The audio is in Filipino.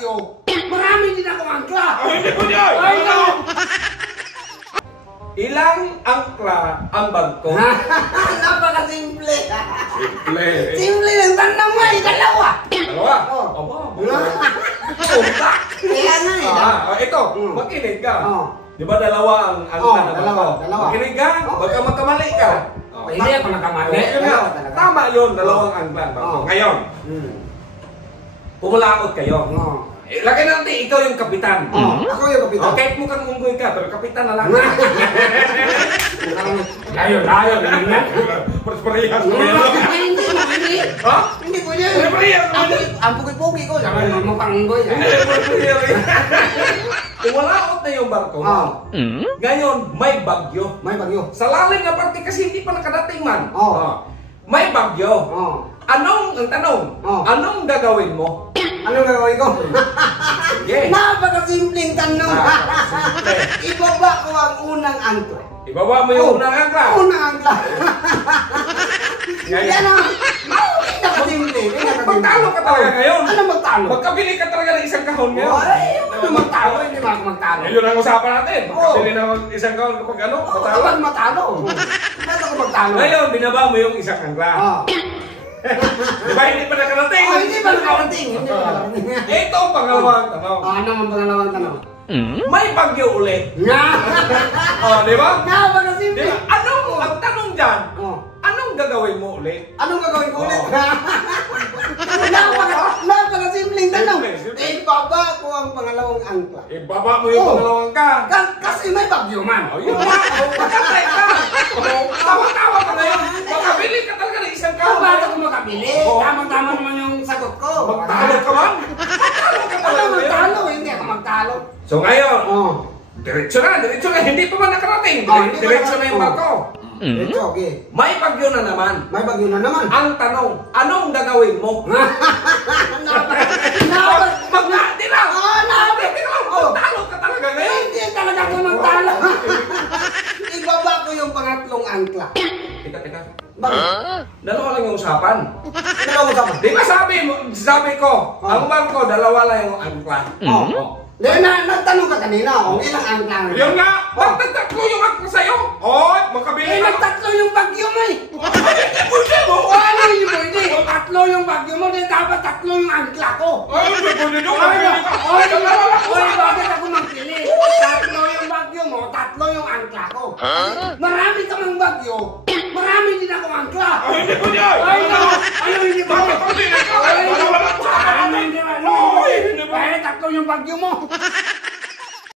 bagyo, marami din akong angkla. Hindi ko niya! Ay, no! Ilang angkla ang bag ko? Napakasimple. Simple. Simple lang tanong mo, dalawa. Dalawa? Oh. Aba, Punta. Kaya na eh. Ito, makinig ka. Oh. Di ba dalawa ang angkla na bag ko? dalawa. Makinig ka, baka magkamali ka. Hindi ako nakamali. Yun nga, tama yun, dalawang angkla ang bag ko. Ngayon, pumulaot kayo. Lagay natin, ikaw yung kapitan. Ako yung kapitan. Kahit mukhang unggoy ka, pero kapitan na lang. Layo, ganyan. Parehas mo yan. Hindi. Ha? Hindi ko yan. Parehas mo yan. Ang pugi-pugi ko. Saka naman pangunggoy. Pumulaot na yung barko. Ngayon, may bagyo. May bagyo. Sa lalim na parte kasi hindi pa nakadating man. May bagyo. Ang tanong, anong gagawin mo? Anong gagawin ko? Sige. Napakasimpleng tanong. Ibaba ko ang unang angkla. Ibaba mo yung unang angkla. Unang angkla. Yan ang pinakasimple. Magtalo ka talaga ngayon. Ano magtalo? Magkabili ka talaga ng isang kahon ngayon. Ay, ano magtalo? Hindi ba ako magtalo? Ngayon ang usapan natin. Magkabili ng isang kahon kapag ano, matalo. Kapag matalo. Ano ako magtalo? Ngayon, binaba mo yung isang angkla. Di ba hindi pa nakarating? Hindi pa nakarating. Ito ang pangalawang tanong. Ano ang pangalawang tanong? May bagyo ulit. Di ba? Napakasimple. Di ba? Ang tanong dyan, anong gagawin mo ulit? Anong gagawin ko ulit? Napakasimpleng tanong. Ibaba ko ang pangalawang angkla. Ibaba mo yung pangalawang ka. Kasi may bagyo man. Yun nga, magkatay ka. Tawa-tawa ka ngayon. Makabili ka talaga ng isang kahon. Paano ko makabili? Tama-tama naman yung sagot ko. Magtalo ka man? Magtalo ka Ano talaga ngayon. magtalo? Hindi ako magtalo. So ngayon, diretso na. Hindi pa man nakarating. Diretso na yung barko. Diretso, okay. May bagyo na naman. May bagyo na naman. Ang tanong, anong gagawin mo? Magtalo lang. Magtalo ka talaga ngayon. Hindi talaga ako magtalo. Ibaba ko yung pangatlong angkla. Teka. Bakit? Dalawa lang yung usapan. Ano mo sabi? Di ba sabi ko, ang barko, dalawa lang yung angkla. Nagtanong ka kanina kung ilang angkla. Yun nga, magtatatlo yung angkla sa'yo. Makabili ka. Nagtatlo yung bagyo mo eh. Hindi pwede mo. Ano yung pwede? Tatlo yung bagyo mo, di dapat tatlo yung angkla ko. Hindi pwede nyo. Bakit ako magpili? Tatlo yung bagyo mo, tatlo yung angkla ko. Marami ka mang bagyo, marami din ako angkla. Hindi pwede. Ano hindi ba? Hindi pwede. Tatlo yung bagyo mo.